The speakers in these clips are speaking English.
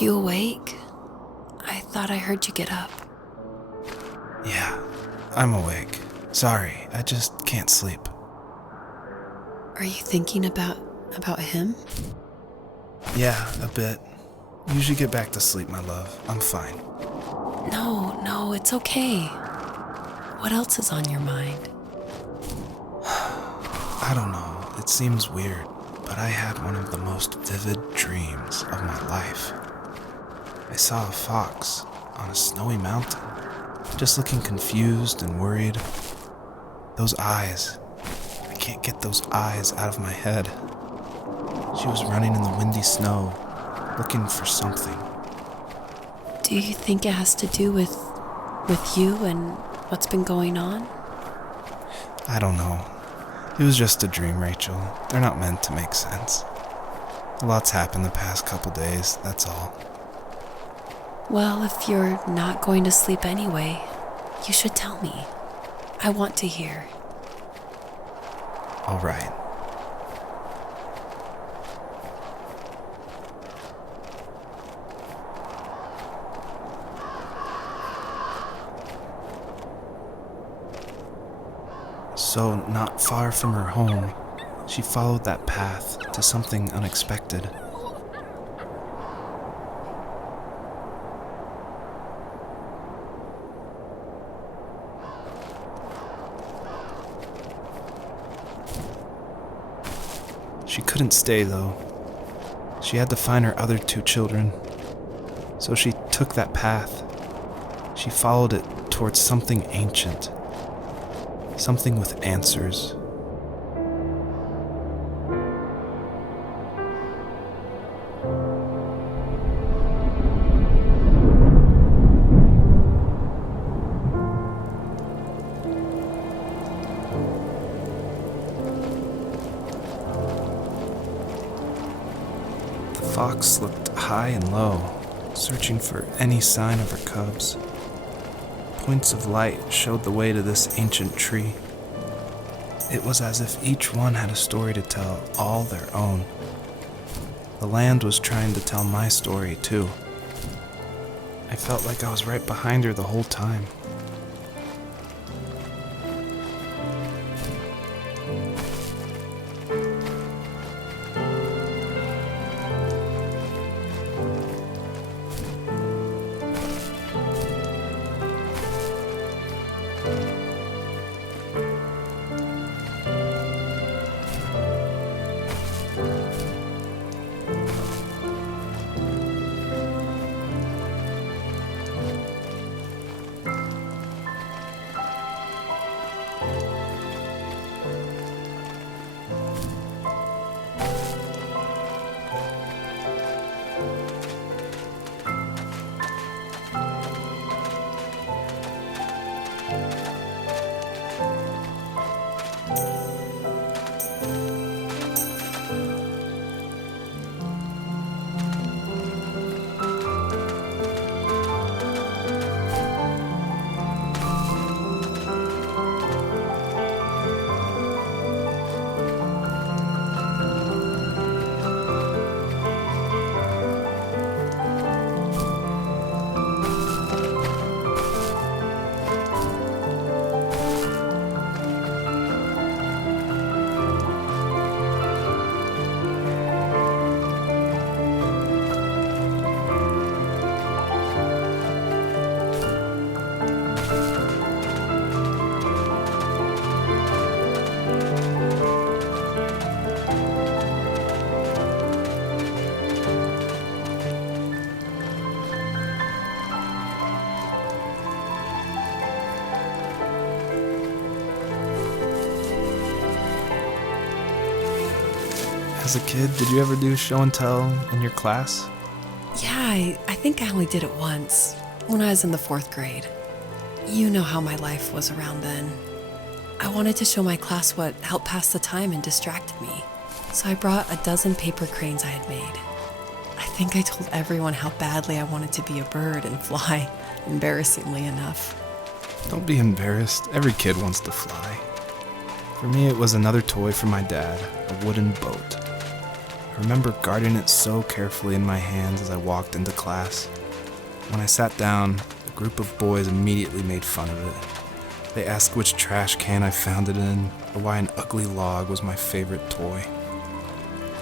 you awake? I thought I heard you get up. Yeah, I'm awake. Sorry, I just can't sleep. Are you thinking about him? Yeah, a bit. Usually get back to sleep, my love. I'm fine. No, it's okay. What else is on your mind? I don't know, it seems weird, but I had one of the most vivid dreams of my life. I saw a fox on a snowy mountain, just looking confused and worried. Those eyes, I can't get those eyes out of my head. She was running in the windy snow, looking for something. Do you think it has to do with you and what's been going on? I don't know. It was just a dream, Rachel. They're not meant to make sense. A lot's happened the past couple days, that's all. Well, if you're not going to sleep anyway, you should tell me. I want to hear. All right. So, not far from her home, she followed that path to something unexpected. She couldn't stay, though. She had to find her other 2 children. So she took that path. She followed it towards something ancient. Something with answers. The fox looked high and low, searching for any sign of her cubs. Points of light showed the way to this ancient tree. It was as if each one had a story to tell, all their own. The land was trying to tell my story, too. I felt like I was right behind her the whole time. As a kid, did you ever do show and tell in your class? Yeah, I think I only did it once, when I was in the 4th grade. You know how my life was around then. I wanted to show my class what helped pass the time and distracted me, so I brought a dozen paper cranes I had made. I think I told everyone how badly I wanted to be a bird and fly, embarrassingly enough. Don't be embarrassed. Every kid wants to fly. For me, it was another toy from my dad, a wooden boat. I remember guarding it so carefully in my hands as I walked into class. When I sat down, a group of boys immediately made fun of it. They asked which trash can I found it in, or why an ugly log was my favorite toy.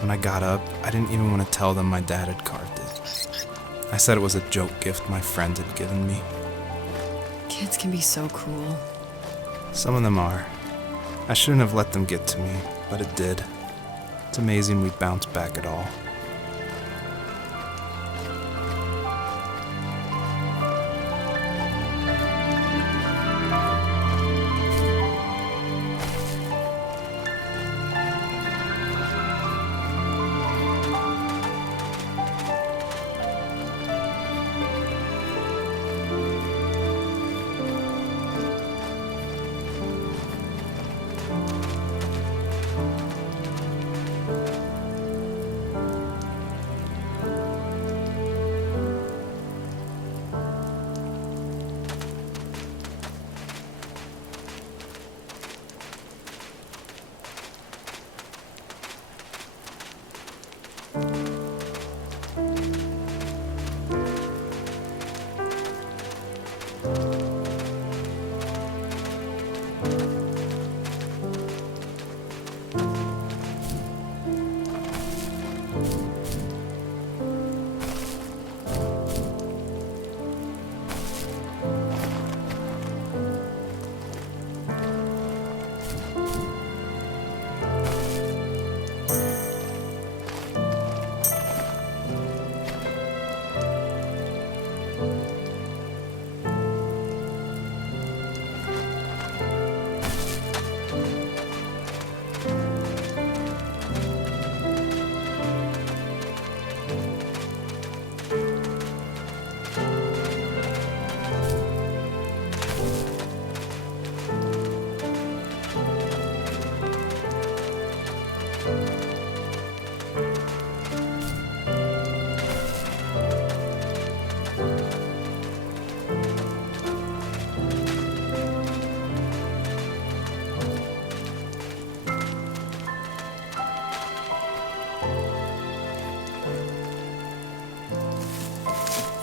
When I got up, I didn't even want to tell them my dad had carved it. I said it was a joke gift my friend had given me. Kids can be so cruel. Some of them are. I shouldn't have let them get to me, but it did. It's amazing we bounced back at all.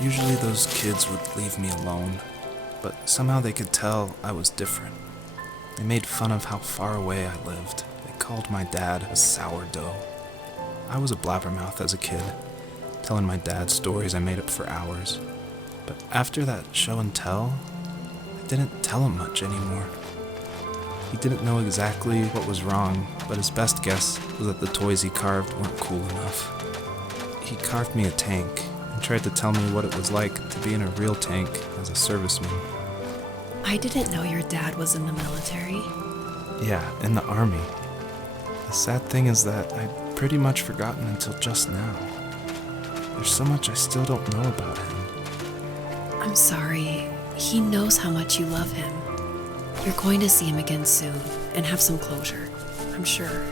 Usually those kids would leave me alone, but somehow they could tell I was different. They made fun of how far away I lived. They called my dad a sourdough. I was a blabbermouth as a kid, telling my dad stories I made up for hours. But after that show and tell, I didn't tell him much anymore. He didn't know exactly what was wrong, but his best guess was that the toys he carved weren't cool enough. He carved me a tank and tried to tell me what it was like to be in a real tank as a serviceman. I didn't know your dad was in the military. Yeah, in the army. The sad thing is that I'd pretty much forgotten until just now. There's so much I still don't know about him. I'm sorry. He knows how much you love him. You're going to see him again soon and have some closure, I'm sure.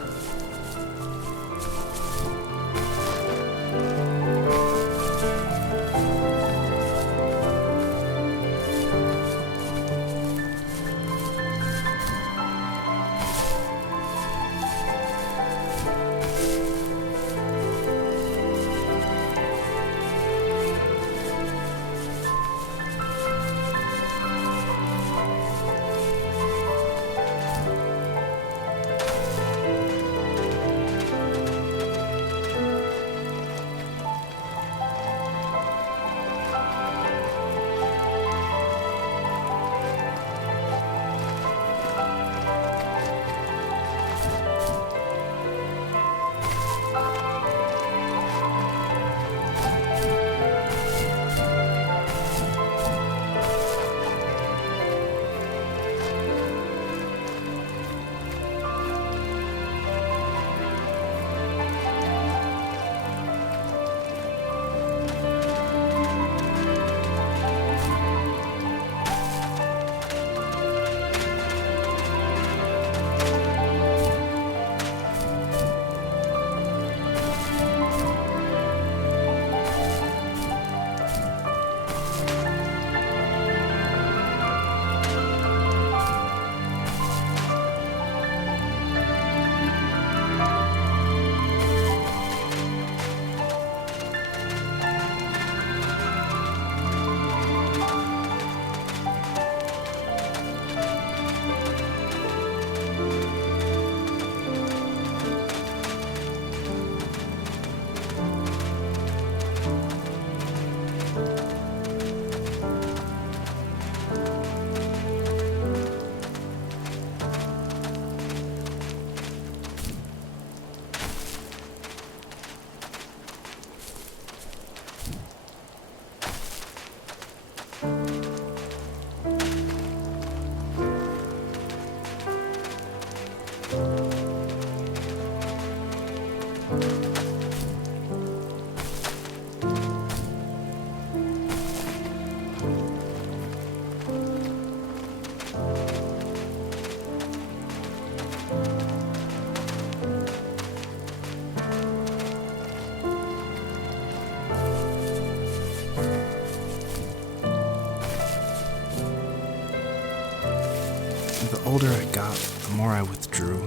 older I got, the more I withdrew.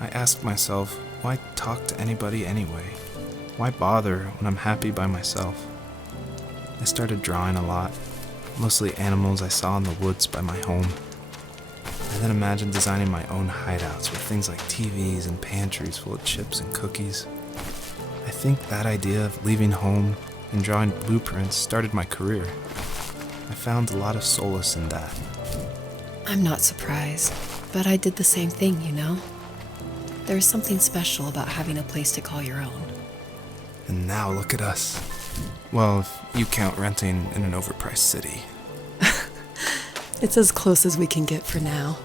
I asked myself, why talk to anybody anyway? Why bother when I'm happy by myself? I started drawing a lot, mostly animals I saw in the woods by my home. I then imagined designing my own hideouts with things like TVs and pantries full of chips and cookies. I think that idea of leaving home and drawing blueprints started my career. I found a lot of solace in that. I'm not surprised, but I did the same thing, you know? There's something special about having a place to call your own. And now look at us. Well, if you count renting in an overpriced city. It's as close as we can get for now.